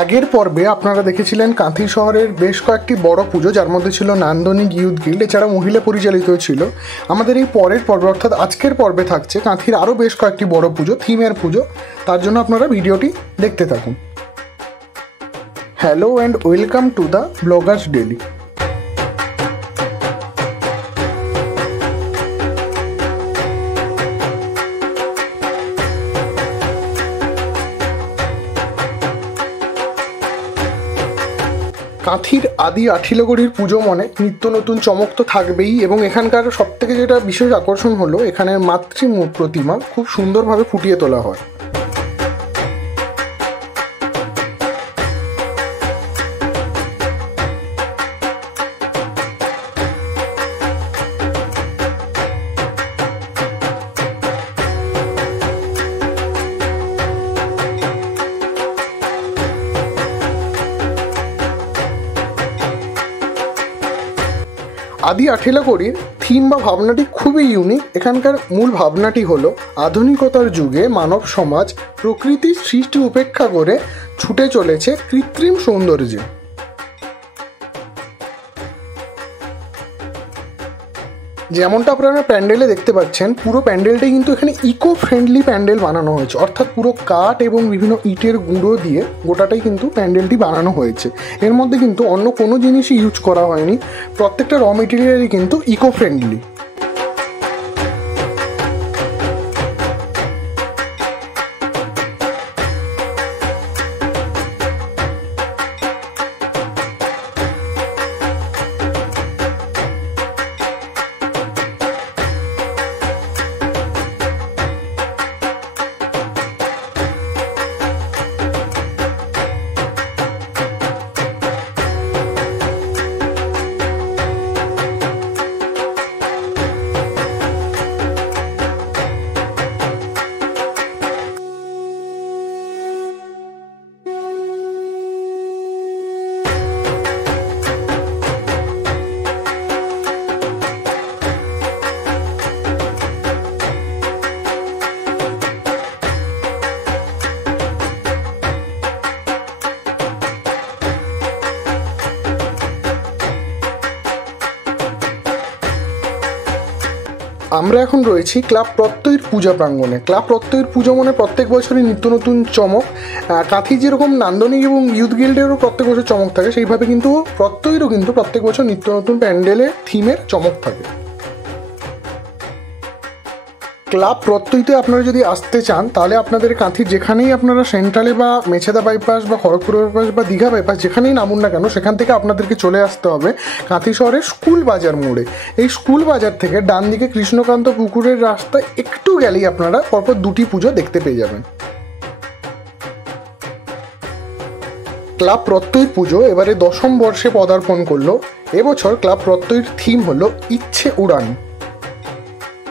আগের পর্বে আপনারা দেখেছিলেন কাঁথি শহরের বেশ কয়েকটি বড় পুজো, যার মধ্যে ছিল নান্দনিক ইউথ গিল্ড, এছাড়া মহিলা পরিচালিত ছিল। আমাদের এই পরের পর্বে অর্থাৎ আজকের পর্বে থাকছে কাঁথির আরও বেশ কয়েকটি বড় পুজো, থিমের পুজো। তার জন্য আপনারা ভিডিওটি দেখতে থাকুন। Hello and welcome to the Bloggers Daily. কাঁথির আদি আঠিলগড়ির পুজো মনে নিত্য নতুন চমক তো থাকবেই, এবং এখানকার সবথেকে যেটা বিশেষ আকর্ষণ হলো এখানের মাতৃ প্রতিমা খুব সুন্দরভাবে ফুটিয়ে তোলা হয়। আদি আঠিলাগড়ির থিম বা ভাবনাটি খুবই ইউনিক। এখানকার মূল ভাবনাটি হলো আধুনিকতার যুগে মানব সমাজ প্রকৃতির সৃষ্টি উপেক্ষা করে ছুটে চলেছে কৃত্রিম সৌন্দর্যে। যেমনটা আপনারা প্যান্ডেলে দেখতে পাচ্ছেন, পুরো প্যান্ডেলটাই কিন্তু এখানে ইকো ফ্রেন্ডলি প্যান্ডেল বানানো হয়েছে, অর্থাৎ পুরো কাঠ এবং বিভিন্ন ইটের গুঁড়ো দিয়ে গোটাটাই কিন্তু প্যান্ডেলটি বানানো হয়েছে। এর মধ্যে কিন্তু অন্য কোনো জিনিসই ইউজ করা হয়নি, প্রত্যেকটা র মেটেরিয়ালই কিন্তু ইকো ফ্রেন্ডলি। আমরা এখন রয়েছি ক্লাব প্রত্যয়ের পূজা প্রাঙ্গণে। ক্লাব প্রত্যয়ের পুজো মানে প্রত্যেক বছরই নিত্য নতুন চমক। কাঁথি যেরকম নান্দনিক এবং ইউথ গিল্ডেরও প্রত্যেক বছর চমক থাকে, সেইভাবে কিন্তু প্রত্যয়েরও কিন্তু প্রত্যেক বছর নিত্য নতুন প্যান্ডেলে থিমের চমক থাকে। ক্লাব প্রত্যয়তে আপনারা যদি আসতে চান তাহলে আপনাদের কাঁথির যেখানেই আপনারা সেন্ট্রালে বা মেছেদা বাইপাস বা খড়গপুর বাইপাস বা দীঘা বাইপাস যেখানেই নামুন না কেন, সেখান থেকে আপনাদেরকে চলে আসতে হবে কাঁথি শহরের স্কুল বাজার মোড়ে। এই স্কুল বাজার থেকে ডান দিকে কৃষ্ণকান্ত পুকুরের রাস্তায় একটু গেলেই আপনারা পরপর দুটি পুজো দেখতে পেয়ে যাবেন। ক্লাব প্রত্যয় পুজো এবারে 10ম বর্ষে পদার্পণ করলো। এবছর ক্লাব প্রত্যয়ের থিম হলো ইচ্ছে উড়ান।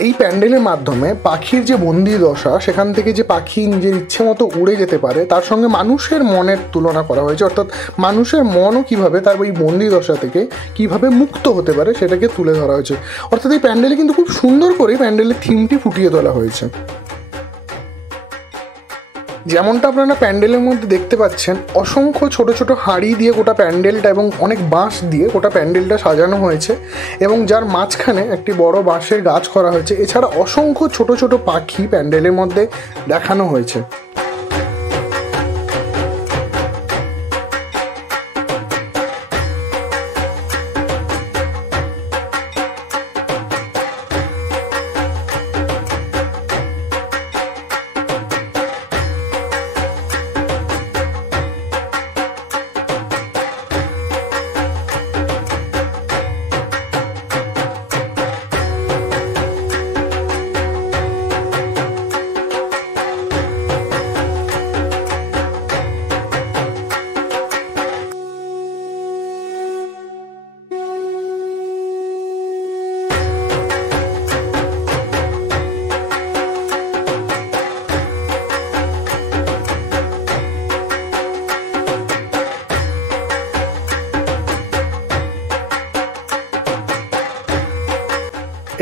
এই প্যান্ডেলের মাধ্যমে পাখির যে বন্দি দশা, সেখান থেকে যে পাখি নিজের ইচ্ছে মতো উড়ে যেতে পারে, তার সঙ্গে মানুষের মনের তুলনা করা হয়েছে, অর্থাৎ মানুষের মনও কীভাবে তার ওই বন্দি দশা থেকে কীভাবে মুক্ত হতে পারে সেটাকে তুলে ধরা হয়েছে। অর্থাৎ এই প্যান্ডেলে কিন্তু খুব সুন্দর করে প্যান্ডেলের থিমটি ফুটিয়ে তোলা হয়েছে। যেমনটা আপনারা প্যান্ডেলের মধ্যে দেখতে পাচ্ছেন, অসংখ্য ছোট ছোট হাঁড়ি দিয়ে গোটা প্যান্ডেলটা এবং অনেক বাঁশ দিয়ে গোটা প্যান্ডেলটা সাজানো হয়েছে, এবং যার মাঝখানে একটি বড় বাঁশের গাছ করা হয়েছে। এছাড়া অসংখ্য ছোট ছোট পাখি প্যান্ডেলের মধ্যে দেখানো হয়েছে।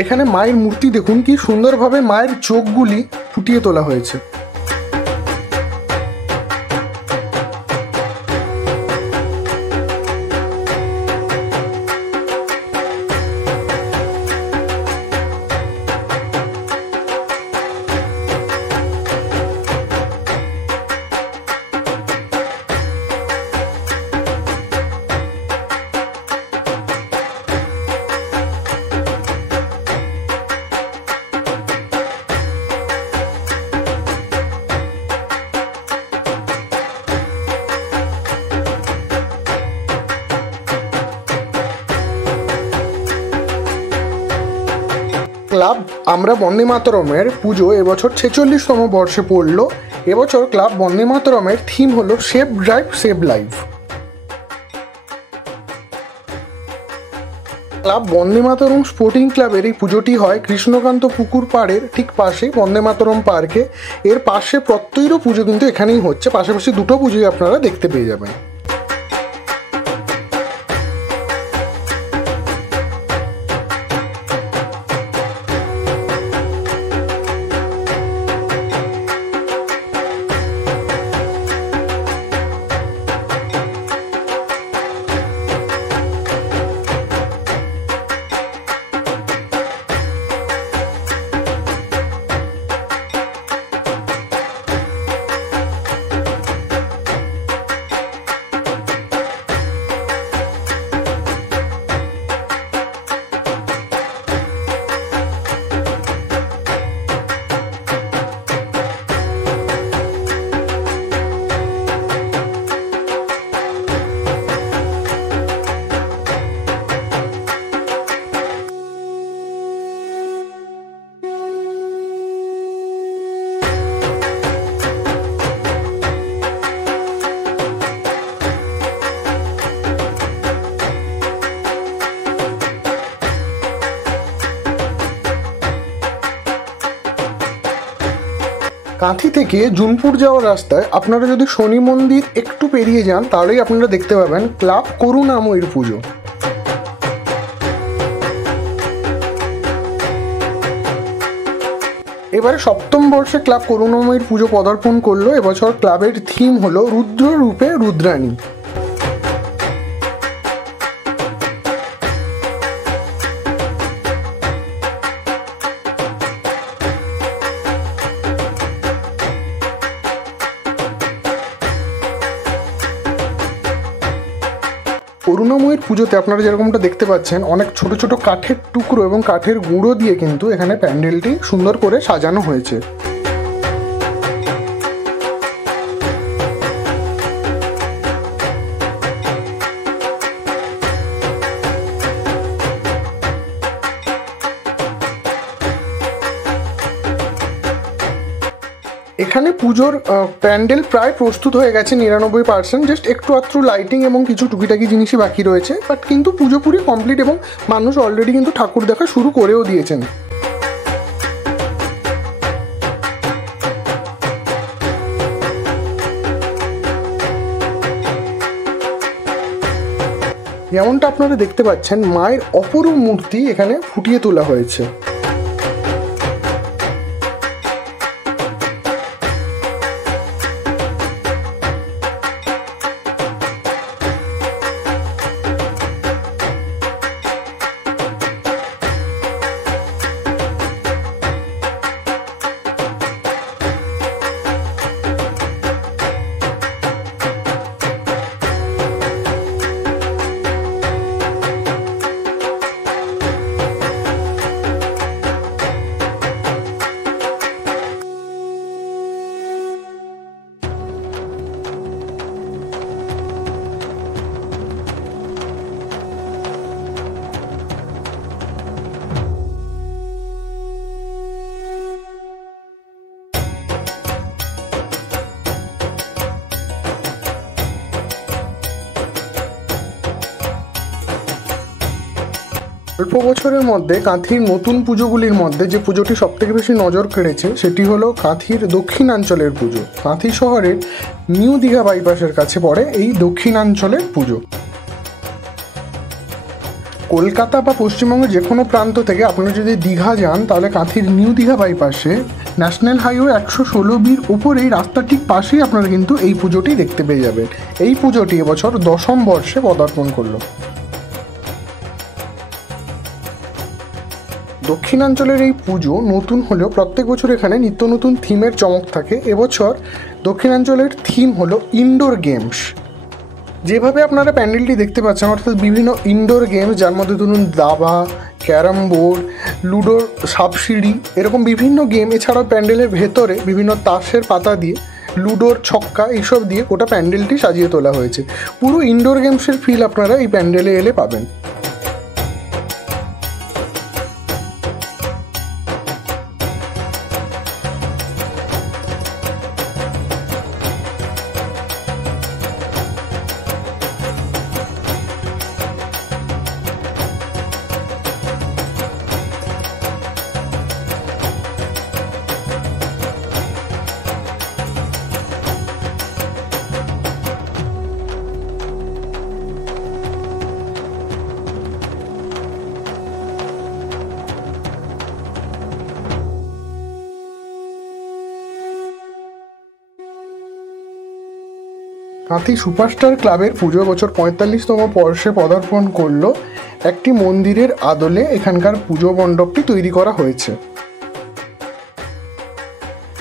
এখানে মায়ের মূর্তি দেখুন কি সুন্দরভাবে মায়ের চোখগুলি ফুটিয়ে তোলা হয়েছে। আমরা বন্দে মাতরমের পুজো এবছর 46তম বর্ষে পড়ল। এবছর ক্লাব বন্দে মাতরমের থিম হলো save drive save life. Club Vande Mataram sporting ক্লাবের এই পুজোটি হয় কৃষ্ণকান্ত পুকুর পাড়ের ঠিক পাশে বন্দে মাতরম পার্কে। এর পাশে প্রত্যয়েরও পুজো কিন্তু এখানেই হচ্ছে, পাশাপাশি দুটো পুজোই আপনারা দেখতে পেয়ে যাবেন। কাঁথি থেকে জুনপুর যাওয়ার রাস্তায় আপনারা যদি শনি মন্দির একটু পেরিয়ে যান তাহলেই আপনারা দেখতে পাবেন ক্লাব করুণাময়ীর পুজো। এবারে 7ম বর্ষে ক্লাব করুণাময়ীর পুজো পদার্পণ করলো। এবছর ক্লাবের থিম হলো রুদ্র রূপে রুদ্রাণী। করুণাময়ীর পুজোতে আপনারা যেরকমটা দেখতে পাচ্ছেন অনেক ছোট ছোট কাঠের টুকরো এবং কাঠের গুঁড়ো দিয়ে কিন্তু এখানে প্যান্ডেলটি সুন্দর করে সাজানো হয়েছে। এখানে পুজোর প্যান্ডেল প্রায় প্রস্তুত হয়ে গেছে 99%। জাস্ট একটু আধটু লাইটিং এবং কিছু টুকিটাকি জিনিসই বাকি রয়েছে, বাট কিন্তু পুজো পুরি কমপ্লিট এবং মানুষ অলরেডি কিন্তু ঠাকুর দেখা শুরু করেও দিয়েছেন। যেমনটা আপনারা দেখতে পাচ্ছেন মায়ের অপরূপ মূর্তি এখানে ফুটিয়ে তোলা হয়েছে। অল্প বছরের মধ্যে কাঁথির নতুন পুজোগুলির মধ্যে যে পুজোটি সবথেকে বেশি নজর কেড়েছে সেটি হলো কাঁথির দক্ষিণাঞ্চলের পুজো। কাঁথি শহরের নিউ দীঘা বাইপাসের কাছে পড়ে এই দক্ষিণাঞ্চলের পুজো। কলকাতা বা পশ্চিমবঙ্গের যে কোনো প্রান্ত থেকে আপনারা যদি দীঘা যান তাহলে কাঁথির নিউ দীঘা বাইপাসে ন্যাশনাল হাইওয়ে 116 উপর এই রাস্তার ঠিক পাশেই আপনারা কিন্তু এই পুজোটি দেখতে পেয়ে যাবেন। এই পুজোটি এবছর 10ম বর্ষে পদার্পণ করলো। দক্ষিণাঞ্চলের এই পুজো নতুন হলেও প্রত্যেক বছর এখানে নিত্য নতুন থিমের চমক থাকে। এবছর দক্ষিণাঞ্চলের থিম হলো ইনডোর গেমস। যেভাবে আপনারা প্যান্ডেলটি দেখতে পাচ্ছেন অর্থাৎ বিভিন্ন ইনডোর গেমস, যার মধ্যে ধরুন দাবা, ক্যারাম বোর্ড, লুডোর সাপসিঁড়ি, এরকম বিভিন্ন গেম। এছাড়াও প্যান্ডেলের ভেতরে বিভিন্ন তাসের পাতা দিয়ে, লুডোর ছক্কা এইসব দিয়ে গোটা প্যান্ডেলটি সাজিয়ে তোলা হয়েছে। পুরো ইনডোর গেমসের ফিল আপনারা এই প্যান্ডেলে এলে পাবেন। কাঁথি সুপারস্টার ক্লাবের পুজো বছর 45তম বর্ষে পদার্পণ করলো। একটি মন্দিরের আদলে এখানকার পুজো মণ্ডপটি তৈরি করা হয়েছে।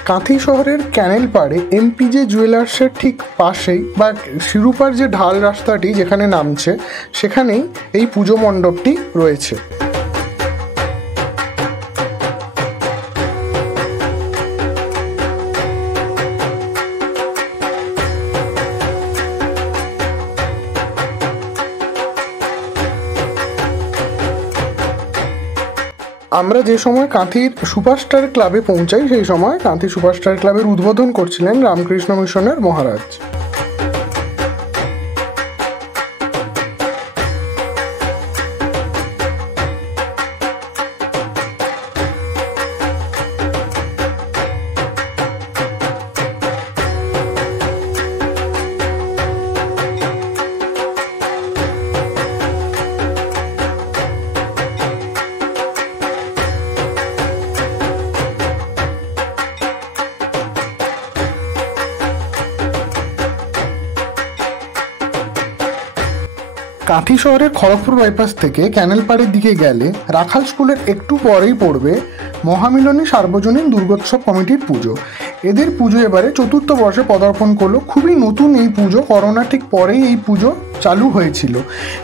কাঁথি শহরের ক্যানেল পাড়ে এমপিজে জুয়েলার্সের ঠিক পাশেই বা শিরুপার যে ঢাল রাস্তাটি যেখানে নামছে সেখানেই এই পুজো মণ্ডপটি রয়েছে। আমরা যে সময় কাঁথির সুপারস্টার ক্লাবে পৌঁছাই সেই সময় কাঁথি সুপারস্টার ক্লাবের উদ্বোধন করছিলেন রামকৃষ্ণ মিশনের মহারাজ। কাঁথি শহরের খড়গপুর বাইপাস থেকে ক্যানেল পাড়ের দিকে গেলে রাখাল স্কুলের একটু পরেই পড়বে মহামিলনী সার্বজনীন দুর্গোৎসব কমিটির পুজো। এদের পুজো এবারে ৪র্থ বর্ষে পদার্পণ করলো। খুবই নতুন এই পুজো, করোনা ঠিক পরেই এই পুজো চালু হয়েছিল।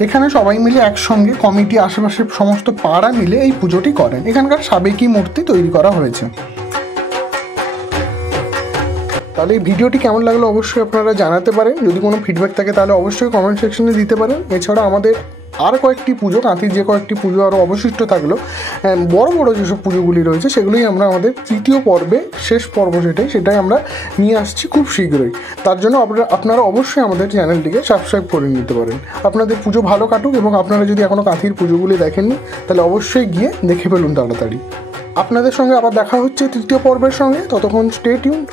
এখানে সবাই মিলে একসঙ্গে কমিটি, আশেপাশের সমস্ত পাড়া মিলে এই পুজোটি করেন। এখানকার সাবেকি মূর্তি তৈরি করা হয়েছে। তাহলে এই ভিডিওটি কেমন লাগলো অবশ্যই আপনারা জানাতে পারেন। যদি কোনো ফিডব্যাক থাকে তাহলে অবশ্যই কমেন্ট সেকশনে দিতে পারেন। এছাড়া আমাদের আর কয়েকটি পুজো, কাঁথির যে কয়েকটি পুজো আরও অবশিষ্ট থাকলো, বড় বড় যেসব পুজোগুলি রয়েছে সেগুলোই আমরা আমাদের 3য় পর্বে, শেষ পর্ব সেটাই আমরা নিয়ে আসছি খুব শীঘ্রই। তার জন্য আপনারা অবশ্যই আমাদের চ্যানেলটিকে সাবস্ক্রাইব করে নিতে পারেন। আপনাদের পুজো ভালো কাটুক, এবং আপনারা যদি এখনও কাঁথির পুজোগুলি দেখেননি তাহলে অবশ্যই গিয়ে দেখে ফেলুন তাড়াতাড়ি। আপনাদের সঙ্গে আবার দেখা হচ্ছে 3য় পর্বের সঙ্গে। ততক্ষণ স্টে টিউনড।